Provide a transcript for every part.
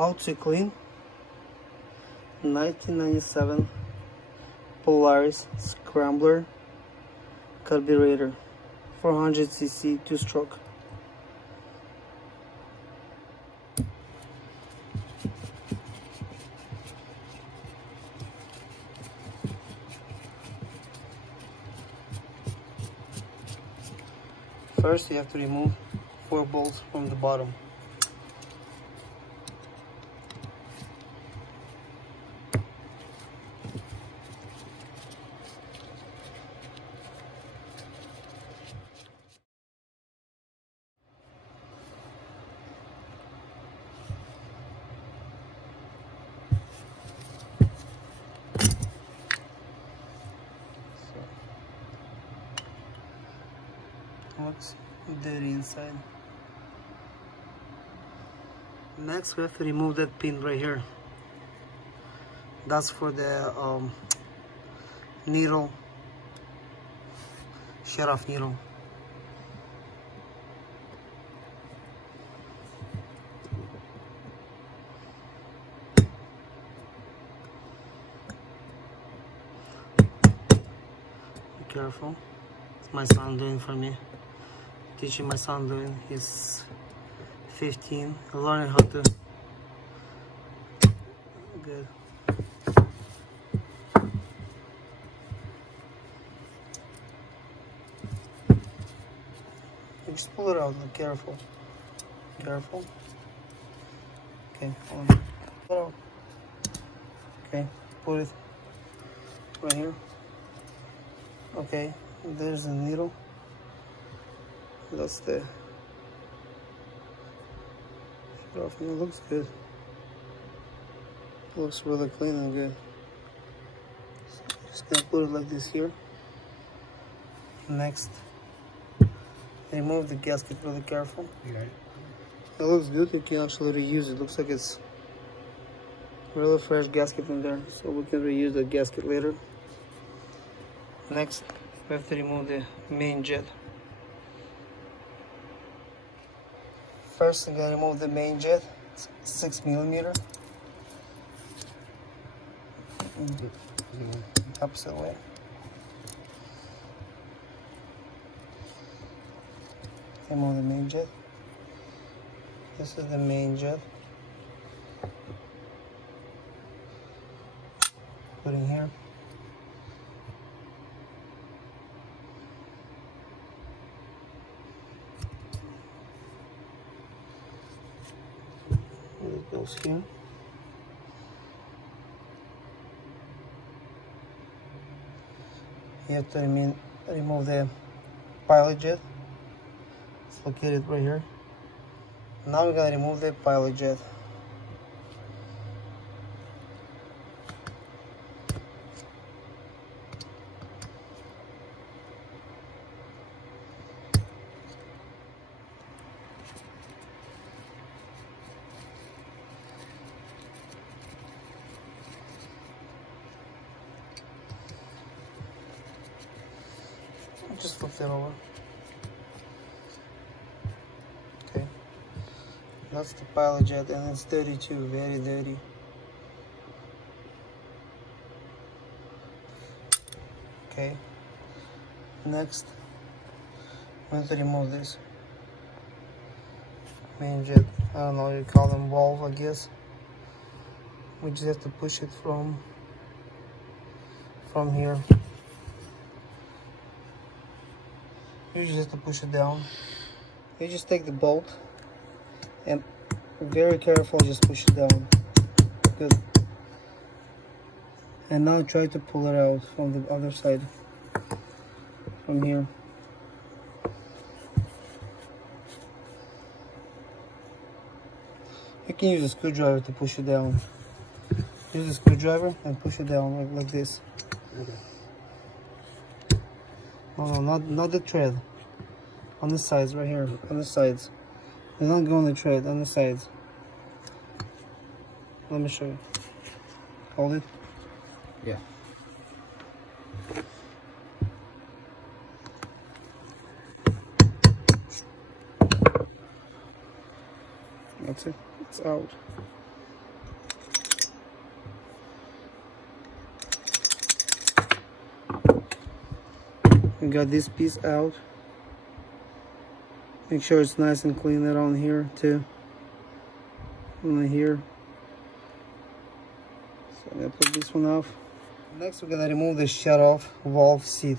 How to clean 1997 Polaris Scrambler carburetor, 400cc 2-stroke. First, you have to remove 4 bolts from the bottom. Looks dirty inside. Next, we have to remove that pin right here. That's for the needle, shut-off needle. Be careful. It's my son doing for me. Teaching my son doing. He's 15, learning how to. Good. You just pull it out. Look, careful. Careful. Okay, hold on. Pull it out. Okay, put it right here. Okay, there's the needle. That's the shut off. It looks good. Looks really clean and good. So just gonna put it like this here. Next, remove the gasket. Really careful. Okay. It looks good. You can actually reuse it. Looks like it's really fresh gasket in there, so we can reuse the gasket later. Next, we have to remove the main jet. First, I'm gonna remove the main jet, 6mm. Opposite way. Remove the main jet. This is the main jet. Put in here. It goes here. You have to remove the pilot jet. It's located right here. Now we're gonna remove the pilot jet. Just flip that over. Okay. That's the pilot jet, and it's dirty too, very dirty. Okay. Next, we have to remove this main jet. I don't know, you call them valve, I guess. We just have to push it from here. You just have to push it down. You just take the bolt and very careful, just push it down. Good. And now try to pull it out from the other side. From here. You can use a screwdriver to push it down. Use a screwdriver and push it down like this. Okay. No, not the thread. On the sides, right here. On the sides. Do not go on the thread. On the sides. Let me show you. Hold it. Yeah. That's it. It's out. We got this piece out. Make sure it's nice and clean around here too. Only here. So I'm gonna put this one off. Next, we're gonna remove the shut-off valve seat.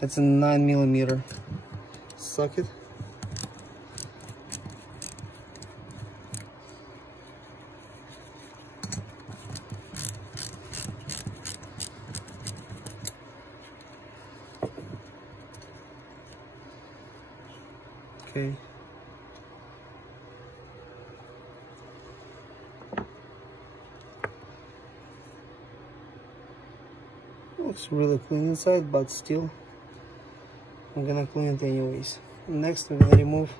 It's a 9mm socket. Okay. Looks really clean inside, but still, I'm gonna clean it anyways. Next, we're gonna remove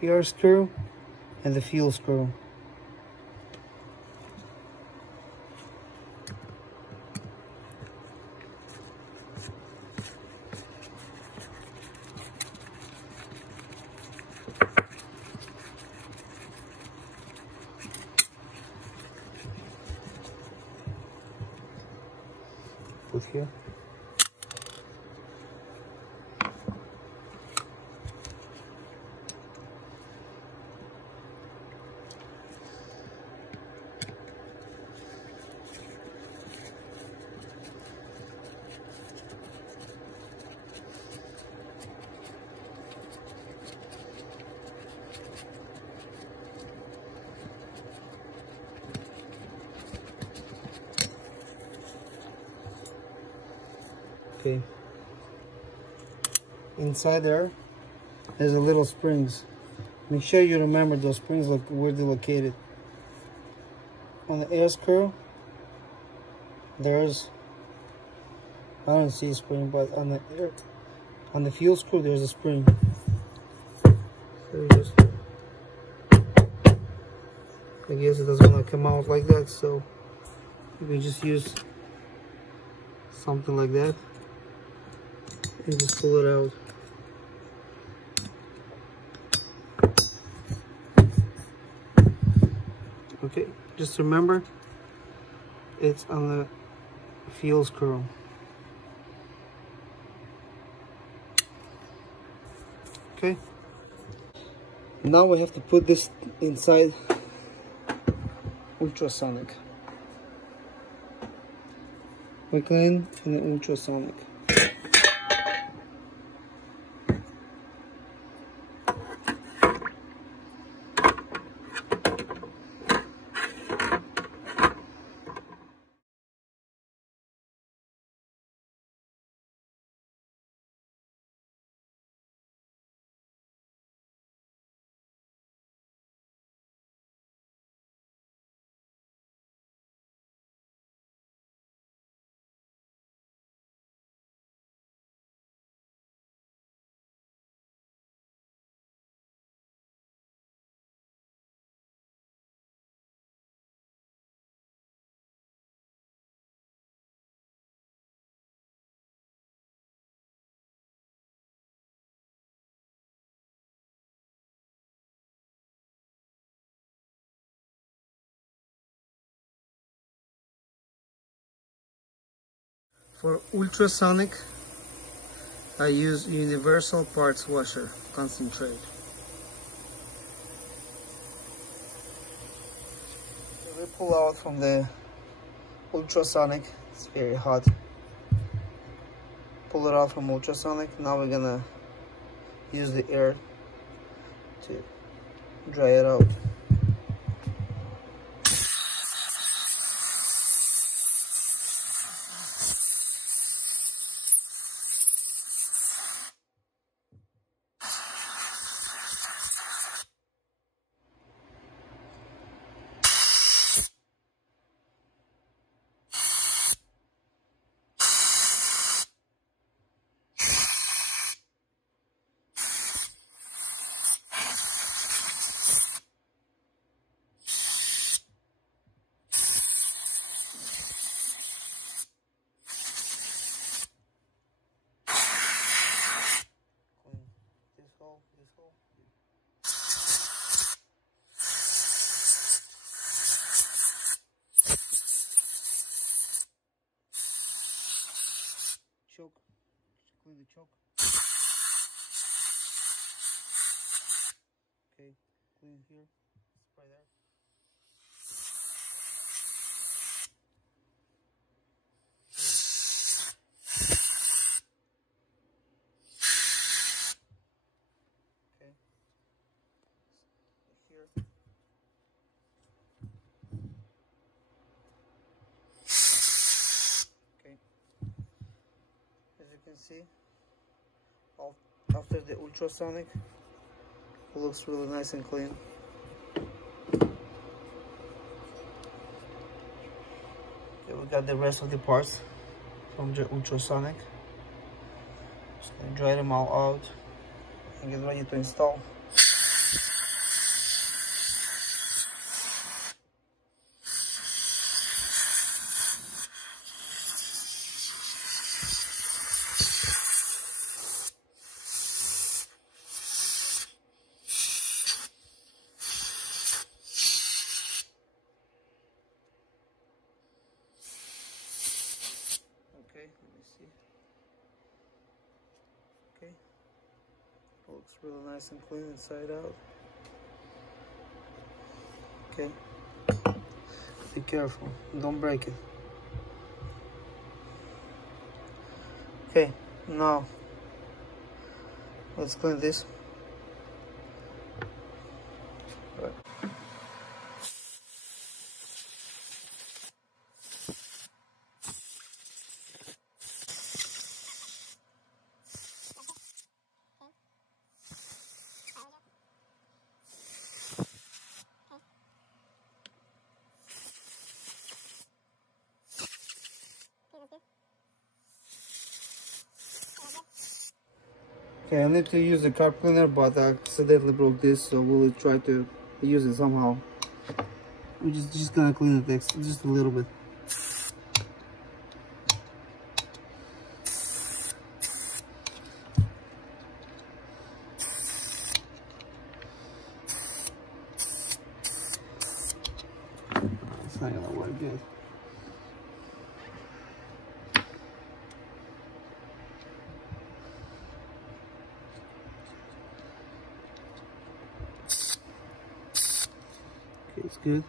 the air screw and the fuel screw. Put here. Okay. Inside there's a little springs. Make sure you remember those springs, look where they're located. On the air screw, there's, I don't see a spring, but on the fuel screw there's a spring. So just, I guess it doesn't want to come out like that, so you can just use something like that and just pull it out. Okay, just remember it's on the fuel screw. Okay, now we have to put this inside ultrasonic. We clean in the ultrasonic. For ultrasonic, I use universal parts washer concentrate. We pull out from the ultrasonic, it's very hot. Pull it out from ultrasonic. Now we're gonna use the air to dry it out. choke. Okay, clean here, spray there. Okay, here. Okay, as you can see, after the ultrasonic, it looks really nice and clean. Okay, we got the rest of the parts from the ultrasonic. Just gonna dry them all out and get ready to install. Okay, let me see. Okay, looks really nice and clean inside out. Okay, be careful, don't break it. Okay, now let's clean this. Right. Okay, I need to use the carb cleaner, but I accidentally broke this, so we'll try to use it somehow. We're just gonna clean it just a little bit. It's not gonna work good. Okay, it's good.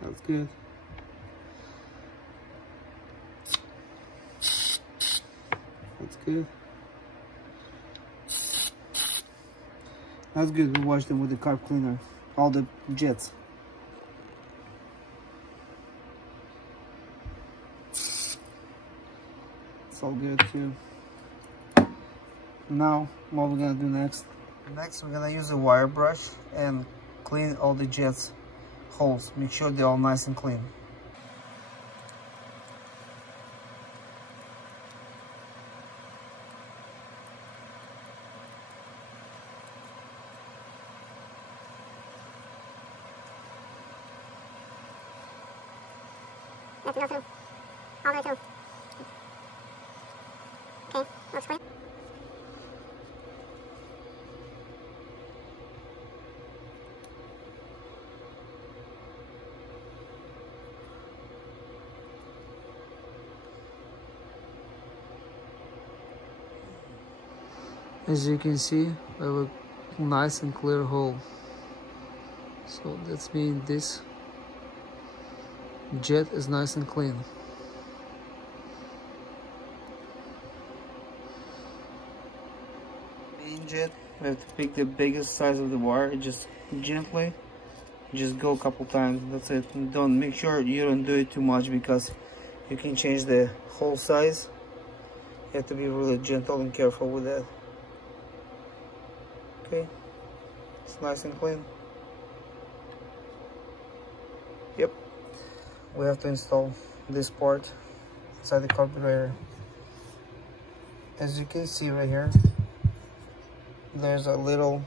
That's good. That's good. That's good. We washed them with the carb cleaner. All the jets. It's all good too. Now, what we're gonna do next? Next, we're gonna use a wire brush and clean all the jets holes. Make sure they're all nice and clean. Have to go through. All the way through. Okay, looks clean. As you can see, we have a nice and clear hole. So that's mean this jet is nice and clean. Main jet, we have to pick the biggest size of the wire and just gently just go a couple times. That's it. Don't make sure you don't do it too much because you can change the hole size. You have to be really gentle and careful with that. Okay, it's nice and clean. Yep, we have to install this part inside the carburetor. As you can see right here, there's a little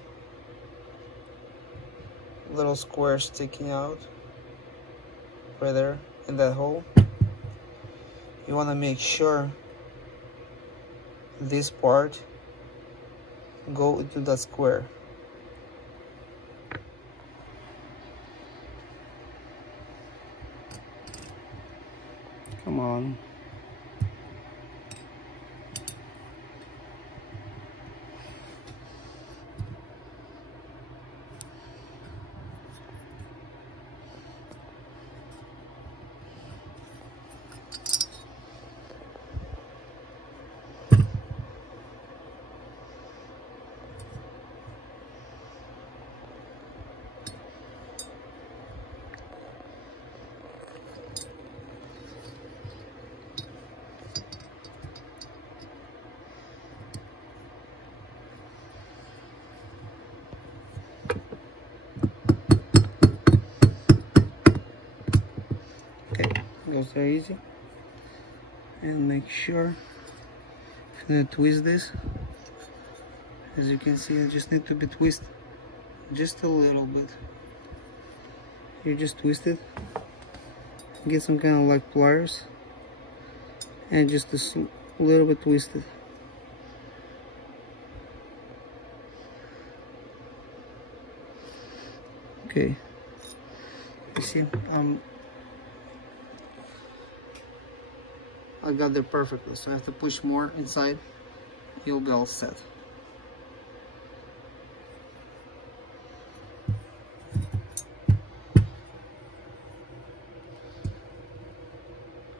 square sticking out right there in that hole. You want to make sure this part go into that square. Come on. Goes very easy. And make sure I'm gonna twist this. As you can see, I just need to be twisted just a little bit. You just twist it, get some kind of like pliers, and just a little bit twisted. Okay, you see, I got there perfectly, so I have to push more inside. You'll be all set.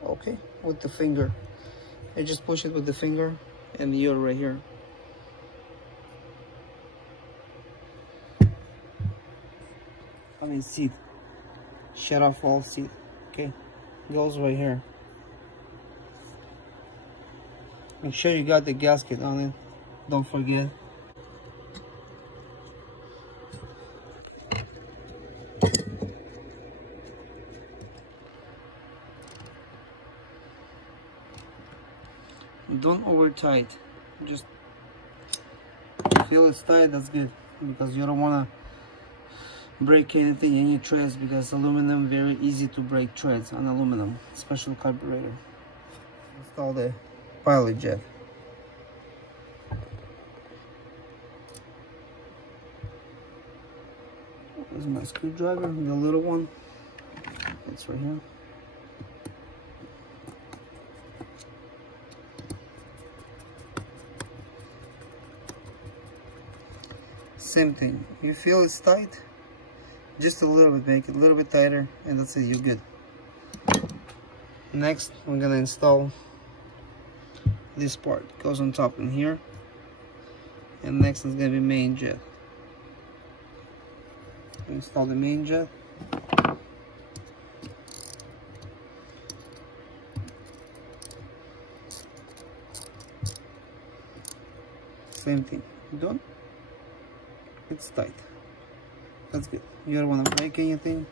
Okay, with the finger. I just push it with the finger and you're right here. I mean seat. Shut off all seat. Okay, goes right here. Make sure you got the gasket on it. Don't forget. Don't over tight. Just feel it's tight. That's good, because you don't want to break anything, any threads, because aluminum very easy to break threads on aluminum, especially carburetor. Install the pilot jet. There's my screwdriver, the little one. It's right here. Same thing. You feel it's tight, just a little bit, make it a little bit tighter, and that's it, you're good. Next, we're gonna install this part. It goes on top in here, and next is gonna be main jet. Install the main jet. Same thing. Done. It's tight. That's good. You don't want to break anything.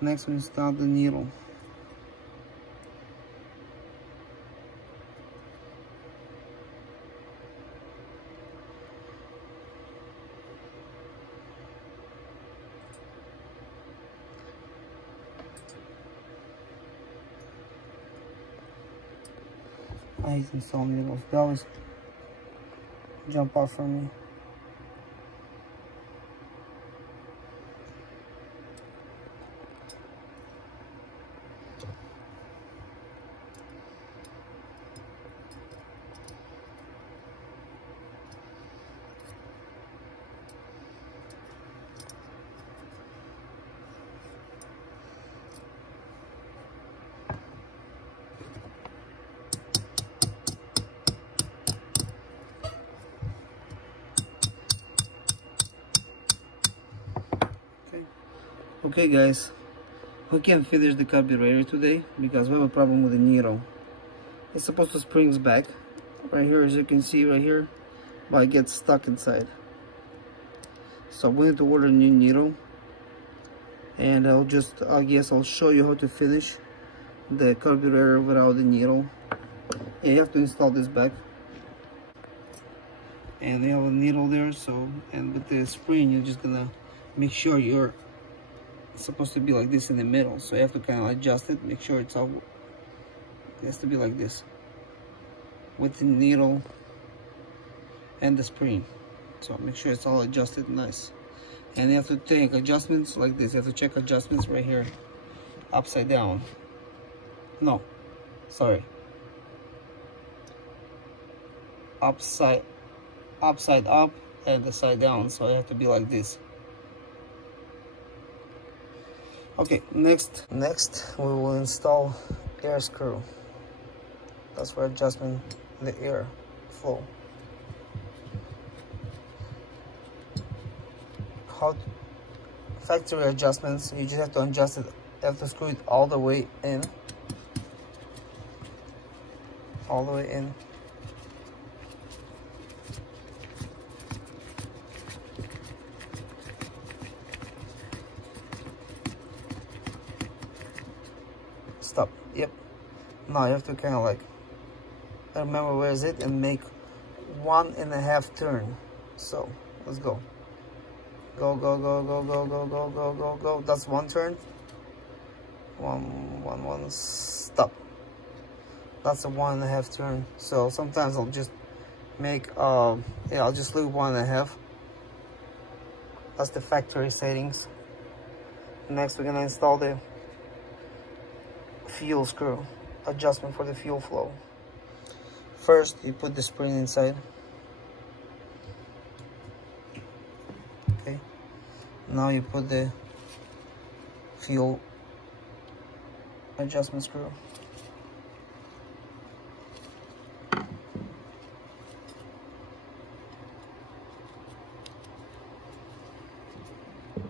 Next, we install the needle. I hate installing needles. They always jump off from me. Okay guys, we can't finish the carburetor today because we have a problem with the needle. It's supposed to springs back right here, as you can see right here, but it gets stuck inside. So we need to order a new needle, and I guess I'll show you how to finish the carburetor without the needle. And you have to install this back, and they have a needle there. So, and with the spring, you're just gonna make sure you're supposed to be like this in the middle, so you have to kind of adjust it, make sure it's all, it has to be like this with the needle and the spring. So make sure it's all adjusted nice, and you have to take adjustments like this. You have to check adjustments right here upside down. No, sorry. Upside up and the side down, so it have to be like this. Okay, next we will install air screw. That's for adjustment the air flow. How factory adjustments, you just have to adjust it, you have to screw it all the way in. All the way in. Stop. Yep. Now you have to kind of like remember where is it and make 1.5 turn. So let's go. Go, go, go, go, go, go, go, go, go, go. That's 1 turn. One, stop. That's a 1.5 turn. So sometimes I'll just make, yeah, I'll just leave 1.5. That's the factory settings. Next, we're gonna install the fuel screw, adjustment for the fuel flow. First, you put the spring inside. Okay. Now you put the fuel adjustment screw.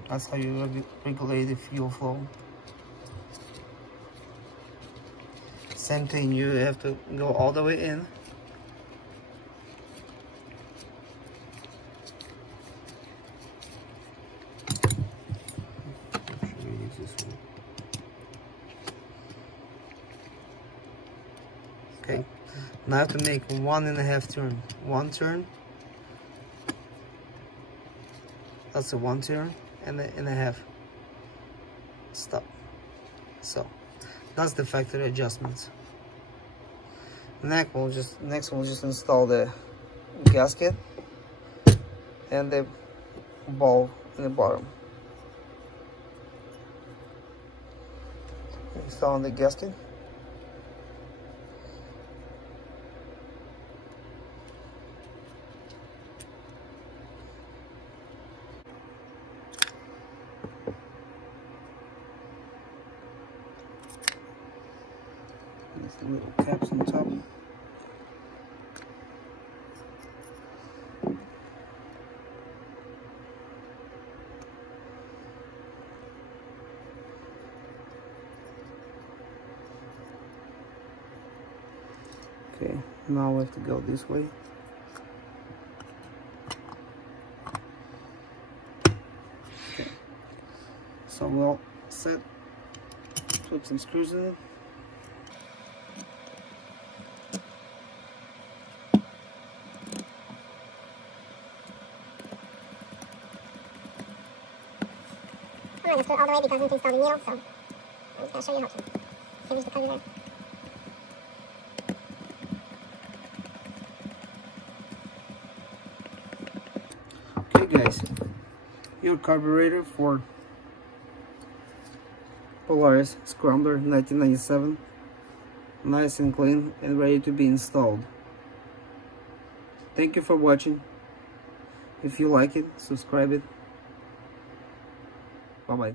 That's how you regulate the fuel flow. Same thing, you have to go all the way in. Okay, now I have to make 1.5 turn. 1 turn. That's a 1 turn and a half. Stop. So that's the factory adjustments. Next we'll just install the gasket and the ball in the bottom. Installing the gasket. These little caps on top. Okay, now we have to go this way. Okay, so we'll set, put some screws in it. I'm not going to screw it all the way because I need to install the needle, so I'm just going to show you how to. Here's the carburetor. Okay guys, your carburetor for Polaris Scrambler 1997, nice and clean and ready to be installed. Thank you for watching. If you like it, subscribe it. Bye bye.